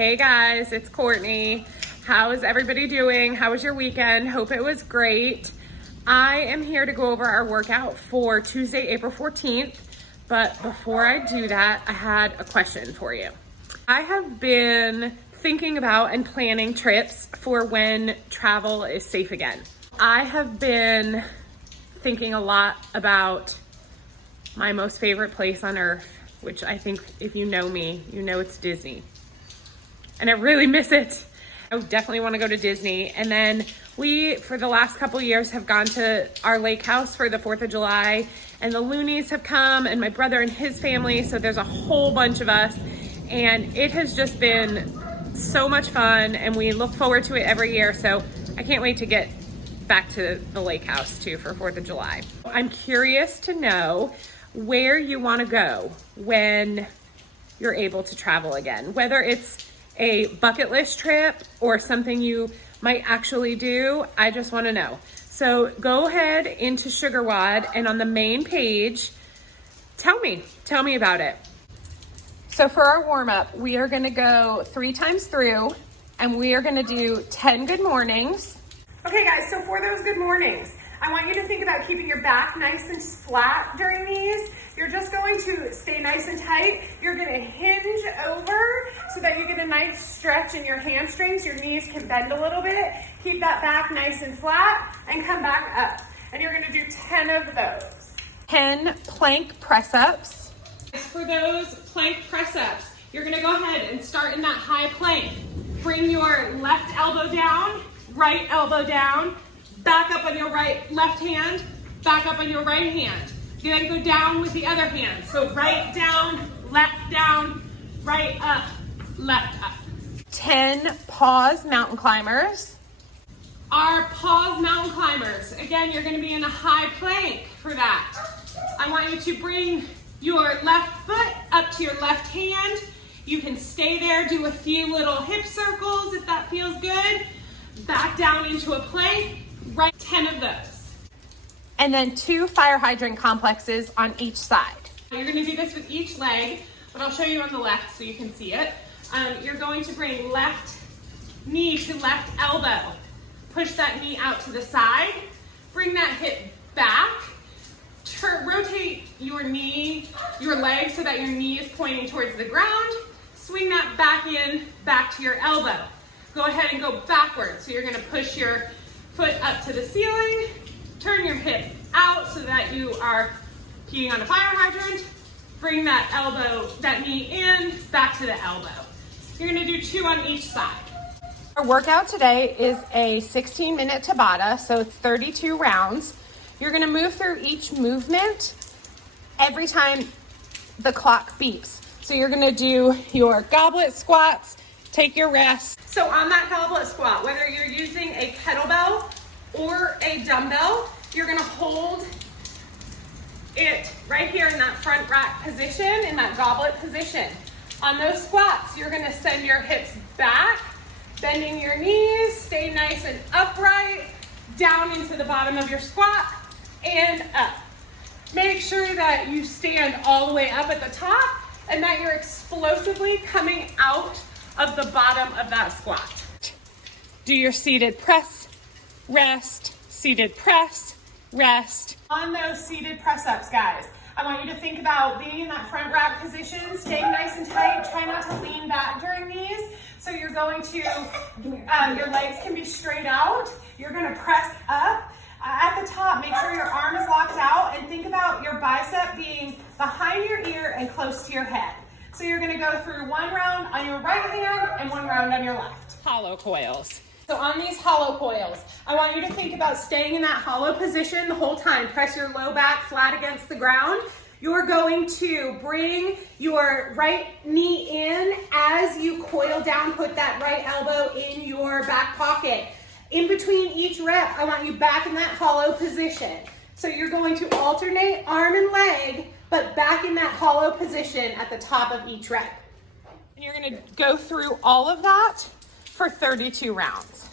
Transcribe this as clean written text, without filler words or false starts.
Hey guys, it's Courtney. How is everybody doing? How was your weekend? Hope it was great. I am here to go over our workout for Tuesday, April 14th. But before I do that, I had a question for you. I have been thinking about and planning trips for when travel is safe again. I have been thinking a lot about my most favorite place on earth, which I think if you know me, you know it's Disney. And I really miss it. I definitely want to go to Disney. And then we, for the last couple years, have gone to our lake house for the 4th of July. And the Loonies have come, and my brother and his family. So there's a whole bunch of us. And it has just been so much fun. And we look forward to it every year. So I can't wait to get back to the lake house too for 4th of July. I'm curious to know where you want to go when you're able to travel again, whether it's a bucket list trip or something you might actually do. I just want to know. So go ahead into SugarWod, and on the main page, tell me about it. So for our warm-up, we are going to go 3 times through, and we are going to do 10 good mornings. Okay guys, so for those good mornings, I want you to think about keeping your back nice and flat during these. You're just going to stay nice and tight. You're going to hinge over so that you get a nice stretch in your hamstrings. Your knees can bend a little bit. Keep that back nice and flat and come back up. And you're going to do 10 of those. 10 plank press-ups. For those plank press-ups, you're going to go ahead and start in that high plank. Bring your left elbow down, right elbow down, back up on your left hand, back up on your right hand. You then go down with the other hand. So right down, right up, left up. 10 pause mountain climbers. Our pause mountain climbers, again, you're gonna be in a high plank for that. I want you to bring your left foot up to your left hand. You can stay there, do a few little hip circles if that feels good. Back down into a plank, right, 10 of those. And then 2 fire hydrant complexes on each side. You're gonna do this with each leg, but I'll show you on the left so you can see it. You're going to bring left knee to left elbow. Push that knee out to the side. Bring that hip back. Rotate your leg so that your knee is pointing towards the ground. Swing that back in, back to your elbow. Go ahead and go backwards. So you're gonna push your foot up to the ceiling, turn your hip out so that you are peeing on a fire hydrant. Bring that knee in, back to the elbow. You're gonna do 2 on each side. Our workout today is a 16-minute Tabata, so it's 32 rounds. You're gonna move through each movement every time the clock beeps. So you're gonna do your goblet squats, take your rest. So on that goblet squat, whether you're using a kettlebell or a dumbbell, you're gonna hold it right here in that front rack position, in that goblet position. On those squats, you're gonna send your hips back, bending your knees, stay nice and upright, down into the bottom of your squat, and up. Make sure that you stand all the way up at the top and that you're explosively coming out of the bottom of that squat. Do your seated press, rest, seated press, rest. On those seated press-ups, guys, I want you to think about being in that front rack position, staying nice and tight. Try not to lean back during these. So you're going to, your legs can be straight out. You're gonna press up. At the top, make sure your arm is locked out, and think about your bicep being behind your ear and close to your head. So you're gonna go through 1 round on your right hand and 1 round on your left. Hollow coils. So on these hollow coils, I want you to think about staying in that hollow position the whole time. Press your low back flat against the ground. You're going to bring your right knee in as you coil down. Put that right elbow in your back pocket. In between each rep, I want you back in that hollow position. So you're going to alternate arm and leg, but back in that hollow position at the top of each rep. And you're gonna go through all of that for 32 rounds.